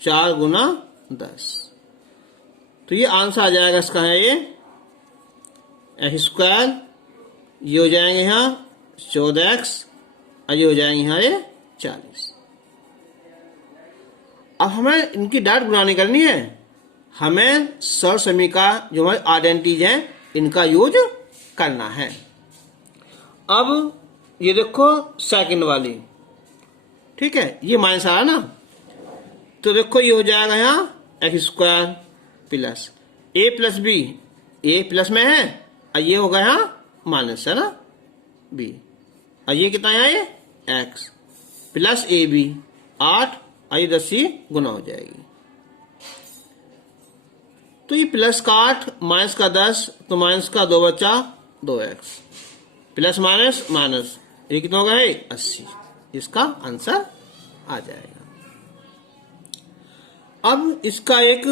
4 गुना 10। तो ये आंसर आ जाएगा इसका है ये एक्स स्क्वायर, ये हो जाएंगे यहाँ 14x और ये हो जाएंगे यहाँ ये 40। अब हमें इनकी डाट गुणानी करनी है, हमें सरल समीका जो हमारे आइडेंटिटीज हैं इनका यूज करना है। अब ये देखो सेकंड वाली, ठीक है, ये माइनस आ रहा ना, तो देखो ये हो जाएगा यहाँ X square plus a plus B, A plus में है और ये होगा यहाँ माइनस है ना बी, और ये कितना है ये एक्स प्लस ए बी 8 और ये 10 ही गुना हो जाएगी। तो ये प्लस का 8 माइनस का 10, तो माइनस का 2 बचा 2x प्लस माइनस माइनस, ये कितना होगा 80, इसका आंसर आ जाएगा। अब इसका एक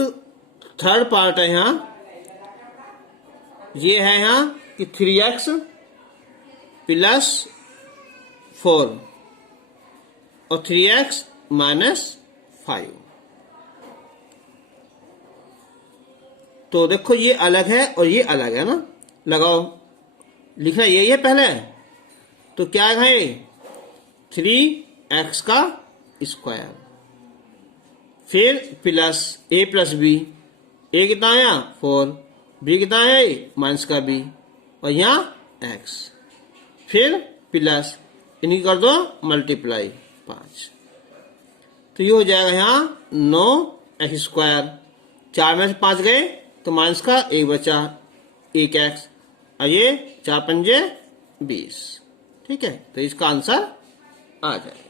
थर्ड पार्ट है यहाँ, ये है यहाँ कि 3x प्लस 4 और 3x माइनस 5। तो देखो ये अलग है और ये अलग है ना, लगाओ, लिखना यही है पहले, तो क्या है 3x का स्क्वायर, फिर प्लस ए प्लस बी, ए कितना है 4, बी कितना है माइनस का बी और यहाँ x, फिर प्लस इनकी कर दो मल्टीप्लाई 5, तो ये हो जाएगा यहाँ 9x स्क्वायर, 4 में से 5 गए तो माइनस का 1 बचा 1x और ये 4 पंजे 20, ठीक है, तो इसका आंसर आ जाएगा।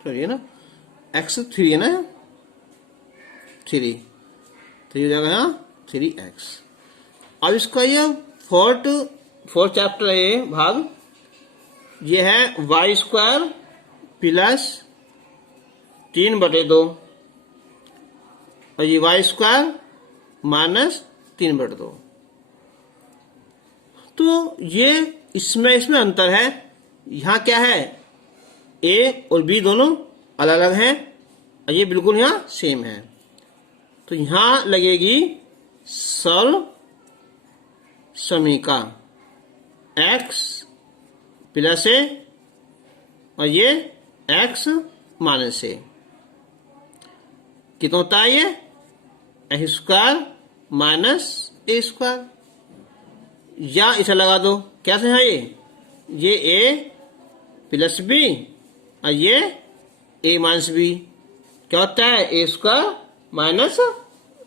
तो ये ना x 3 है ना, 3 तो ये हो जाएगा यहाँ 3x। अब इसका ये फोर्थ चैप्टर है ये भाग, ये है वाई स्क्वायर प्लस 3/2 और ये वाई स्क्वायर माइनस 3/2। तो ये इसमें अंतर है, यहाँ क्या है ए और बी दोनों अलग अलग हैं और ये बिल्कुल यहाँ सेम है, तो यहाँ लगेगी सरल समीका x प्लस ए और ये x माइनस ए, कितना होता है ये एक्स स्क्वायर माइनस ए स्क्वायर, या इसे लगा दो, कैसे है ये a प्लस बी और ये a माइनस बी, क्या होता है ए स्क्वायर माइनस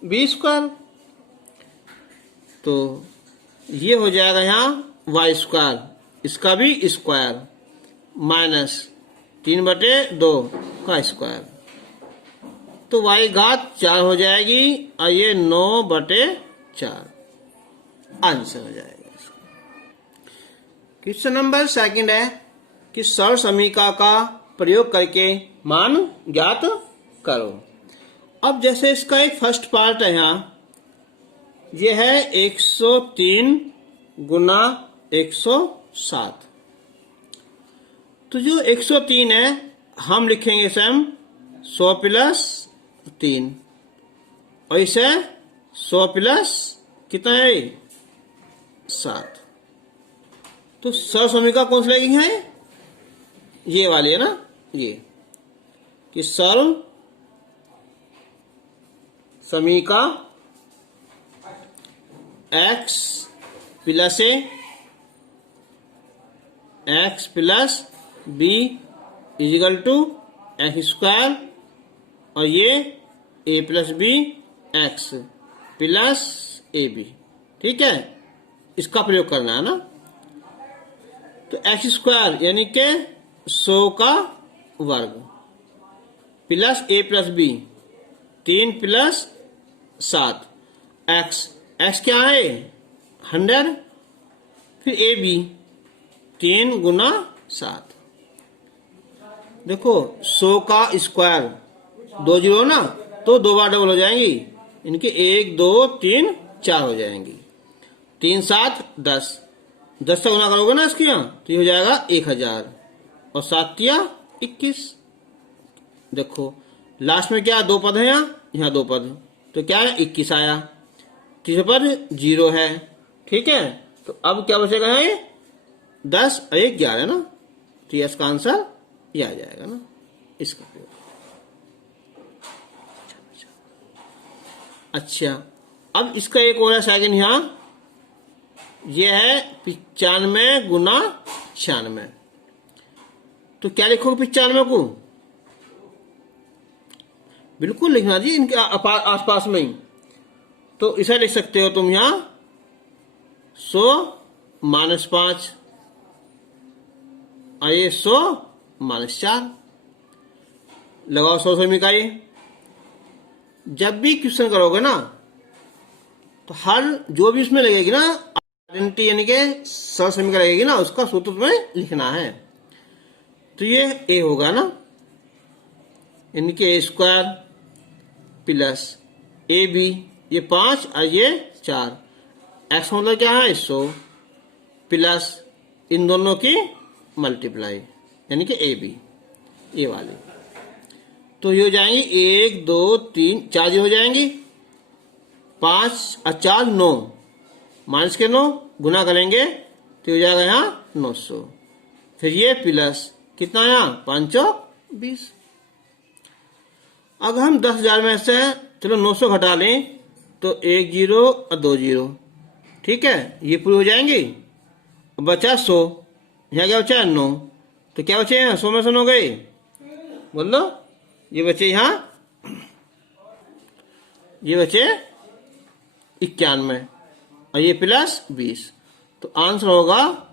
बी स्क्वायर, तो ये हो जाएगा यहाँ वाई स्क्वायर, इसका भी स्क्वायर माइनस 3/2 का स्क्वायर, तो वाई घात 4 हो जाएगी और ये 9/4 आंसर हो जाएगा। क्वेश्चन नंबर सेकंड है कि सरल समीका का प्रयोग करके मान ज्ञात करो। अब जैसे इसका एक फर्स्ट पार्ट है यहाँ, ये है 103 गुना 107, तो जो 103 है हम लिखेंगे इसे हम 100 प्लस 3 और इसे 100 प्लस कितना है 7, तो सरल समीका कौन सी लगेगी है ये वाली है ना, ये कि सरल समीका x plus A x plus B is equal to x square और ये ए plus B x plus A B, ठीक है, इसका प्रयोग करना है ना। तो एक्स स्क्वायर यानी के 100 का वर्ग plus a plus b 3 plus 7 x, x क्या है 100, फिर ए बी 3 गुना 7। देखो 100 का स्क्वायर 2 जीरो ना, तो 2 बार डबल हो जाएंगी, इनके 1 2 3 4 हो जाएंगी। 3 7 10, 10 से गुना करोगे ना इसके यहाँ तो ये हो जाएगा 1000 और 7 तिया 21। देखो लास्ट में क्या 2 पद है, यहाँ 2 पद, तो क्या है 21 आया, तीसरे पद 0 है। ठीक है, तो अब क्या बचेगा है 10 और 1 11 ना, तो यस का आंसर ये आ जाएगा ना इसका। अच्छा, अब इसका एक और है सेकंड, यहाँ ये है 95 गुना 96। तो क्या लिखोगे 95 को? बिल्कुल लिखना जी इनके आसपास में ही। तो इसे लिख सकते हो तुम यहाँ 100 माइनस 5 और ये 100 माइनस 4। लगाओ 100 से मिकाई। जब भी क्वेश्चन करोगे ना तो हर जो भी इसमें लगेगी ना आइडेंटिटी यानी कि सर समीकरण लगेगी ना, उसका सूत्र तुम्हें लिखना है। तो ये ए होगा ना, यानी कि ए स्क्वायर प्लस ए बी, ये 5 और ये 4, एक्स मतलब क्या है 100 प्लस इन दोनों की मल्टीप्लाई यानी कि ए बी, ये वाली। तो ये हो जाएंगी 1 2 3 4 ये हो जाएंगी, 5 और 4 9, माइनस के 9 गुना करेंगे तो हो जाएगा यहाँ 900। फिर ये प्लस कितना यहाँ 5 20। अगर हम 10,000 में से चलो 900 घटा लें तो 1 0 और 2 0, ठीक है, ये पूरी हो जाएंगी। बचा 100, यहाँ क्या बचा 9, तो क्या बचे हैं 100 में से 9 गए, बोल लो, ये बचे यहाँ, ये बचे 91 और ये प्लस 20, तो आंसर होगा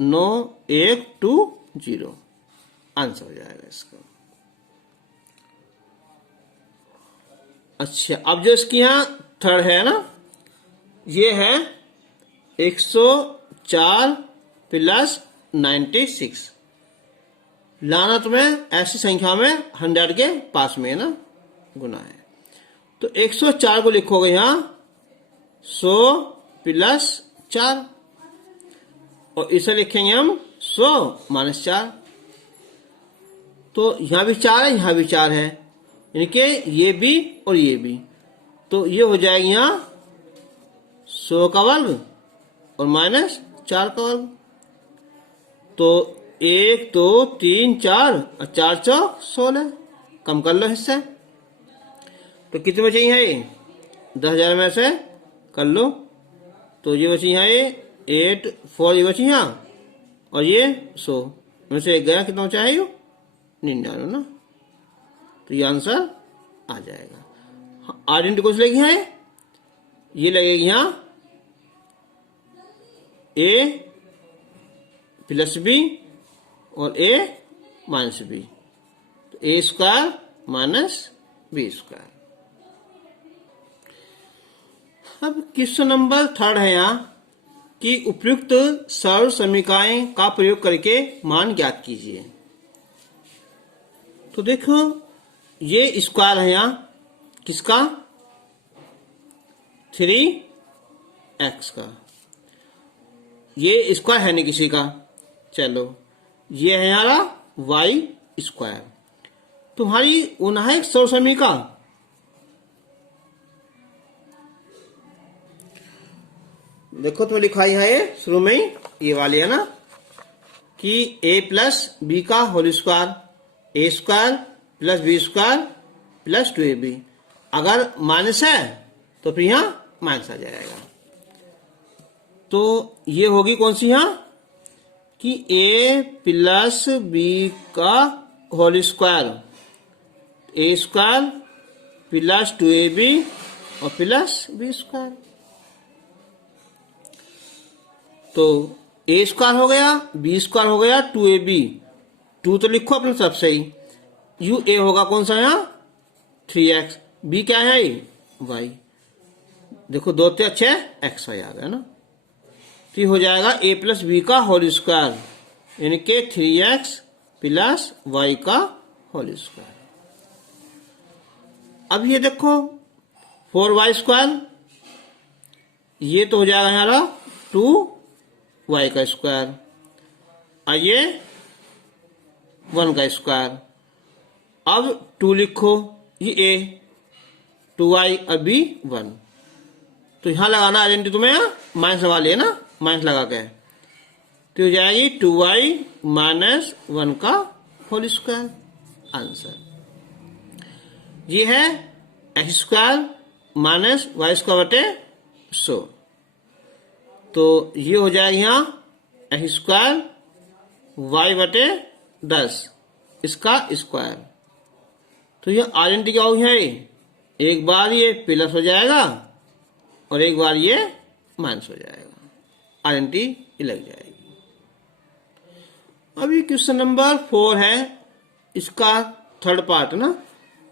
9120, आंसर हो जाएगा इसका। अच्छा, अब जो इसकी यहाँ थर्ड है ना, ये है 104 प्लस 96। लाना तुम्हें ऐसी संख्या में 100 के पास में है ना, गुना है। तो 104 को लिखोगे यहाँ 100 प्लस 4 और इसे लिखेंगे हम 100 माइनस 4। तो यहाँ भी 4 है, यहाँ भी 4 है, यानी कि ये भी और ये भी, तो ये हो जाएगा यहाँ 100 का वर्ग और माइनस 4 का वर्ग। तो 1 2 3 4 और 4 चौक 16, कम कर लो हिस्से। तो कितने बचे यहाँ ये 10,000 में से कर लो, तो ये बची यहाँ ये 8 4 ये बची यहाँ और ये 100 में से 1 गया, कितना बचा है ये 99 ना, तो ये आंसर आ जाएगा। आइडेंटिटी कौन सी लगेगी यहाँ, ये लगेगी यहाँ ए प्लस बी और ए माइनस बी, तो ए स्क्वायर माइनस बी स्क्वायर। अब क्वेश्चन नंबर 3 है यहाँ कि उपयुक्त सरल समीकरण का प्रयोग करके मान ज्ञात कीजिए। तो देखो ये स्क्वायर है यहाँ किसका 3x का, ये स्क्वायर है नहीं किसी का, चलो ये है हमारा y स्क्वायर। तुम्हारी उन्हायक सरल समीकरण देखो तो लिखा है ये शुरू में ही, ये वाली है ना कि a प्लस बी का whole square, a square plus B square plus 2ab। अगर माइनस है तो फिर यहाँ माइनस आ जाएगा। तो ये होगी कौन सी यहाँ कि a प्लस बी का whole square, a square plus 2ab और प्लस बी स्क्वायर। तो ए स्क्वायर हो गया, बी स्क्वायर हो गया, 2ab, 2 तो लिखो अपने तरफ से ही, यू ए होगा कौन सा यहाँ 3x, बी क्या है y, देखो 2 से अच्छे x आ गया ना, तो ये हो जाएगा a प्लस बी का होल स्क्वायर, यानी कि 3x प्लस वाई का होल स्क्वायर। अब ये देखो 4y स्क्वायर, ये तो हो जाएगा हमारा 2y का स्क्वायर, और ये 1 का स्क्वायर। अब 2 लिखो, ये a, 2y और b 1। तो यहां लगाना आइडेंटिटी, तुम्हें माइनस लगा लिया ना, माइनस लगा के तो हो जाएगी 2y माइनस 1 का होल स्क्वायर। आंसर ये है X square minus Y square बटे 100। तो ये हो जाएगा यहाँ एक्स स्क्वायर वाई बटे 10 इसका स्क्वायर। तो ये आइडेंटिटी क्या होगी है, एक बार ये प्लस हो जाएगा और एक बार ये माइनस हो जाएगा, आइडेंटिटी लग जाएगी। अभी क्वेश्चन नंबर 4 है, इसका थर्ड पार्ट ना,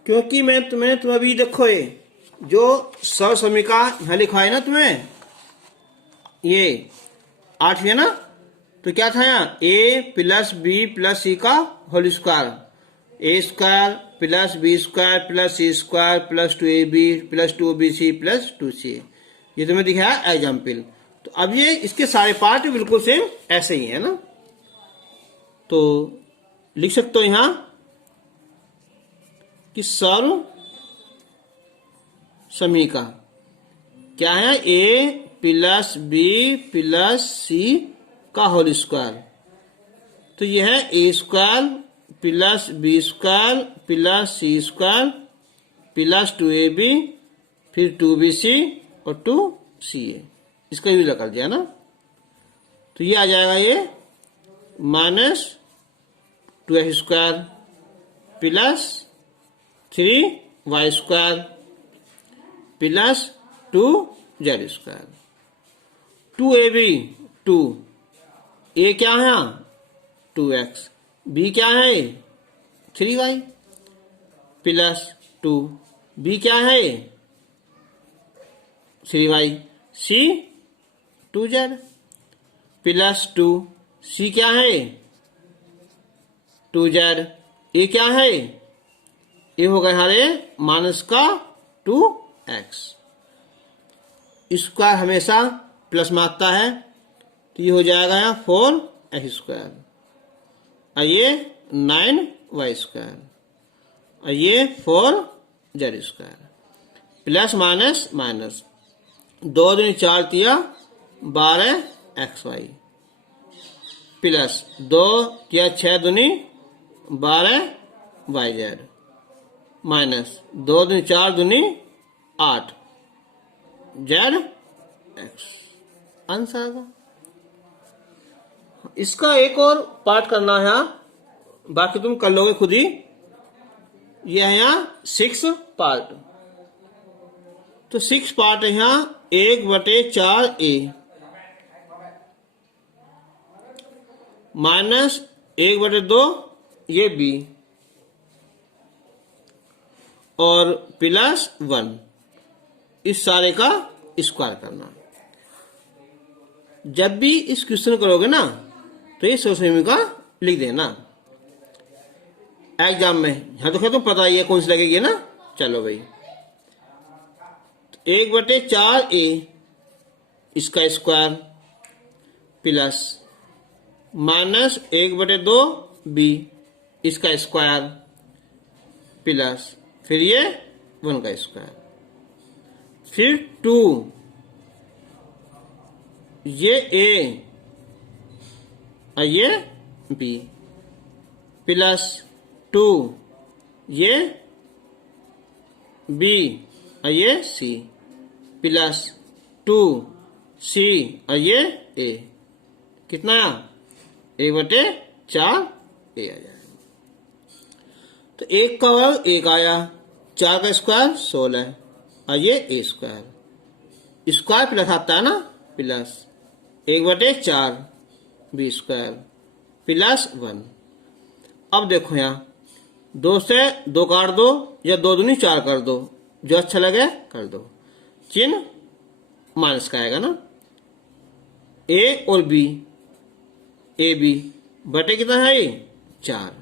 क्योंकि तुम्हें अभी देखो ये जो सौ समीका यहाँ लिखा है ना, तुम्हें ये 8 है ना, तो क्या था यहाँ a प्लस बी प्लस सी का whole square, a square plus B square plus C square plus 2ab plus 2bc plus 2c, ये तुम्हें दिखाया एग्जाम्पल। तो अब ये इसके सारे पार्ट बिल्कुल सेम ऐसे ही है ना, तो लिख सकते हो यहां कि सर्व समीका क्या है, a प्लस बी प्लस सी का होल स्क्वायर। तो यह है a square plus B square plus C square plus 2ab फिर 2bc और 2ca, इसका यूज कर दिया ना। तो ये आ जाएगा ये minus 2x square plus 3y square plus 2z square, 2ab 2, a क्या है 2x, b क्या है 3y प्लस 2, b क्या है 3y, c 2z plus 2, c क्या है 2z, a क्या है, ये होगा हमारे माइनस का 2x। स्क्वायर हमेशा प्लस में आता है, तो ये हो जाएगा यहाँ 4x स्क्वायर, और ये 9y स्क्वायर, और ये 4z square plus minus minus 2 दूनी 4 तिया 12xy प्लस 2 तिया 6 दूनी 12yz माइनस 2 दूनी 4 दूनी 8 zx। आंसर आएगा। इसका एक और पार्ट करना है, बाकी तुम कर लोगे खुद ही। यह है यहाँ 6 पार्ट, तो 6 पार्ट है यहाँ 1/4a माइनस 1/2 ये b और प्लस 1, इस सारे का स्क्वायर करना। जब भी इस क्वेश्चन करोगे ना, तो ये सोचने का लिख देना एग्जाम में। यहां तो तुम पता ही है कौन सी लगेगी ना। चलो भाई, 1/4a इसका स्क्वायर प्लस माइनस 1/2b इसका स्क्वायर प्लस फिर ये 1 का स्क्वायर, फिर 2 ये a और ये b प्लस 2 ये b और ये c प्लस 2c और ये a, कितना 1/4 a आ जाएगा। तो 1 का वर्ग 1 आया, 4 का स्क्वायर 16 और ये a स्क्वायर, स्क्वायर प्लस आता है ना, प्लस 1/4 b स्क्वायर प्लस 1। अब देखो यहाँ 2 से 2 काट दो या 2 दूनी 4 कर दो, जो अच्छा लगे कर दो। चिन्ह माइनस का आएगा ना, ए और बी, ए बी बटे कितना है ये 4।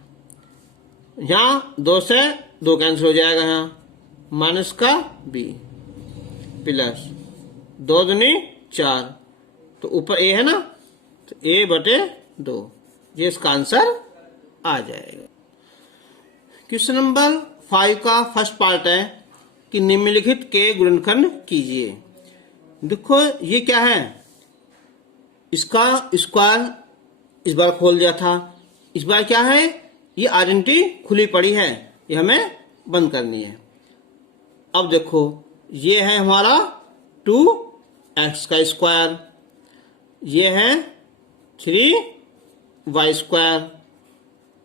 यहाँ 2 से 2 कैंसिल हो जाएगा, यहाँ माइनस का बी प्लस 2 दूनी 4, तो ऊपर ए है ना, तो ए बटे 2, ये इसका आंसर आ जाएगा। क्वेश्चन नंबर 5 का फर्स्ट पार्ट है कि निम्नलिखित के गुणनखंड कीजिए। देखो ये क्या है, इसका स्क्वायर इस बार खोल दिया था, इस बार क्या है, ये आइडेंटिटी खुली पड़ी है, ये हमें बंद करनी है। अब देखो ये है हमारा 2x का स्क्वायर, ये है 3y स्क्वायर,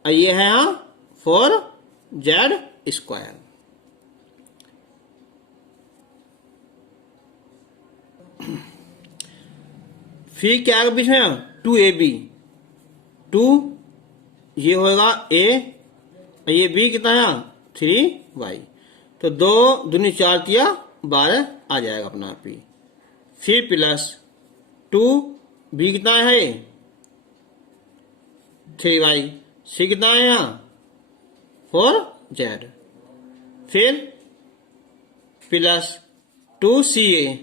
और ये है यहाँ 4z स्क्वायर। फिर क्या है बीच में 2ab, 2 ये होगा a, ये b कितना है 3y, तो 2 दूनी 4 तिया 12 आ जाएगा अपना p। फिर प्लस 2b कितना है 3y, c कितना है यहाँ 4z, फिर प्लस 2ca,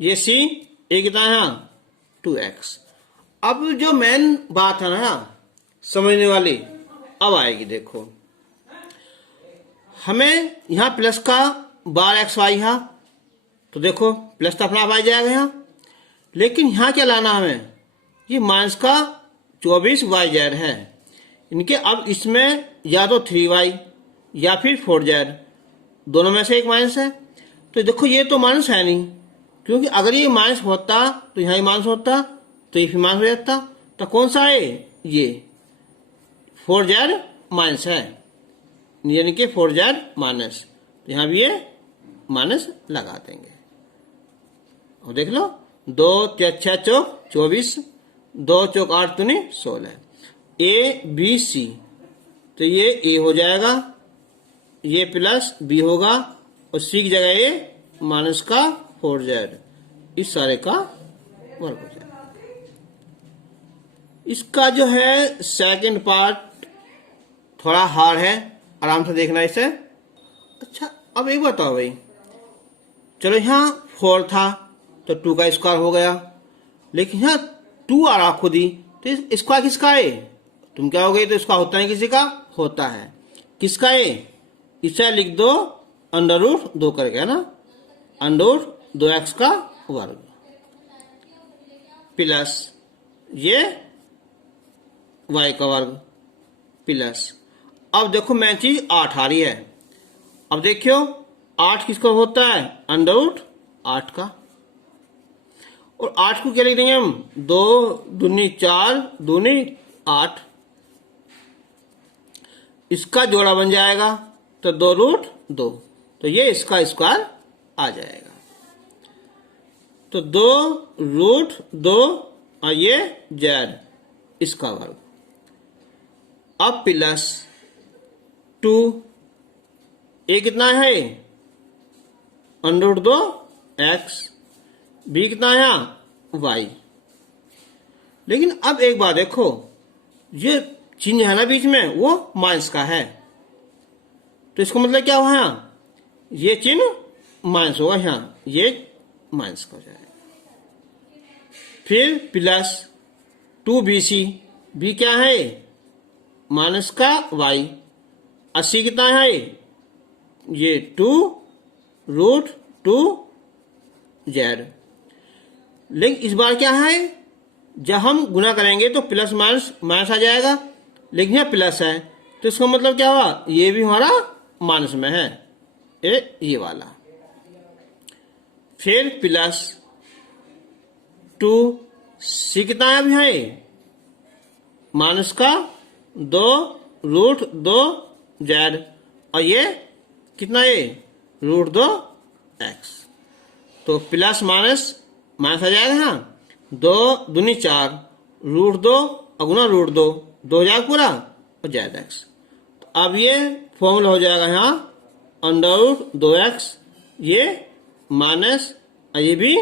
ये c ए कितना है यहाँ 2x। अब जो मेन बात है ना समझने वाली अब आएगी। देखो हमें यहाँ प्लस का 12xy है, तो देखो प्लस तो अपना आप आ जाएगा यहाँ, लेकिन यहाँ क्या लाना हमें, ये माइनस का 24yz है इनके। अब इसमें या तो 3y या फिर 4z, दोनों में से एक माइनस है, तो देखो ये तो माइनस है नहीं, क्योंकि अगर ये माइनस होता तो यहाँ माइनस होता, तो ये फिर माइनस हो जाता, तो कौन सा है ये 4z माइनस है, यानी कि 4z माइनस, तो यहाँ भी ये माइनस लगा देंगे। और देख लो 2 × 6 = 24, 2 × 8 दूनी 16, ए बी सी, तो ये ए हो जाएगा, ये प्लस बी होगा, और सी की जगह ये माइनस का 4z, इस सारे का वर्ग हो जाएगा। इसका जो है सेकंड पार्ट थोड़ा हार्ड है, आराम से देखना इसे। अच्छा अब एक बताओ भाई, चलो यहाँ 4 था तो 2 का स्क्वायर हो गया, लेकिन यहाँ 2 आ रहा खुद ही, तो स्क्वायर किसका है, तुम क्या हो गई, तो इसका होता है किसी का होता है, किसका है, इसे लिख दो √2 करके, है ना, √2x का वर्ग प्लस ये y का वर्ग प्लस, अब देखो मैं चीज 8 आ रही है, अब देखियो 8 किसका होता है √8 का, और 8 को क्या लिख देंगे हम 2 दूनी 4 दूनी 8, इसका जोड़ा बन जाएगा तो 2√2, तो ये इसका स्क्वायर आ जाएगा, तो 2√2 और ये z इसका वर्ग। अब प्लस 2, ए कितना है √2x, बी कितना है y। लेकिन अब एक बात देखो, ये चिन्ह है ना बीच में वो माइनस का है, तो इसका मतलब क्या हुआ यहाँ, ये चिन्ह माइनस होगा, यहाँ ये माइनस का हो जाएगा। फिर प्लस 2bc, बी क्या है माइनस का y, 80 कितना है ये 2√2z। लेकिन इस बार क्या है, जब हम गुना करेंगे तो प्लस माइनस माइनस आ जाएगा, लेकिन यहाँ प्लस है, तो इसका मतलब क्या हुआ, ये भी हमारा माइनस में है, ये वाला। फिर प्लस 2c कितना है अभी है माइनस का 2√2z, और ये कितना है √2x, तो प्लस माइनस माइनस आ जाएगा यहाँ, 2 दूनी 4 √2 अगुना √2, 2 हो जाएगा पूरा और zx, तो अब ये फॉर्मूला हो जाएगा यहाँ √2x, ये माइनस, ये भी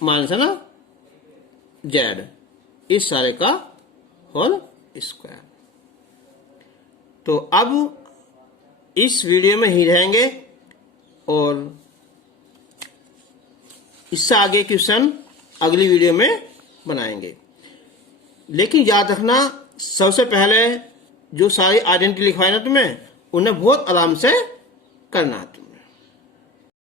माइनस है ना, जेड, इस सारे का होल स्क्वायर। तो अब इस वीडियो में ही रहेंगे और इससे आगे क्वेश्चन अगली वीडियो में बनाएंगे। लेकिन याद रखना, सबसे पहले जो सारी आइडेंटिटी लिखवाए ना तुम्हें, उन्हें बहुत आराम से करना है।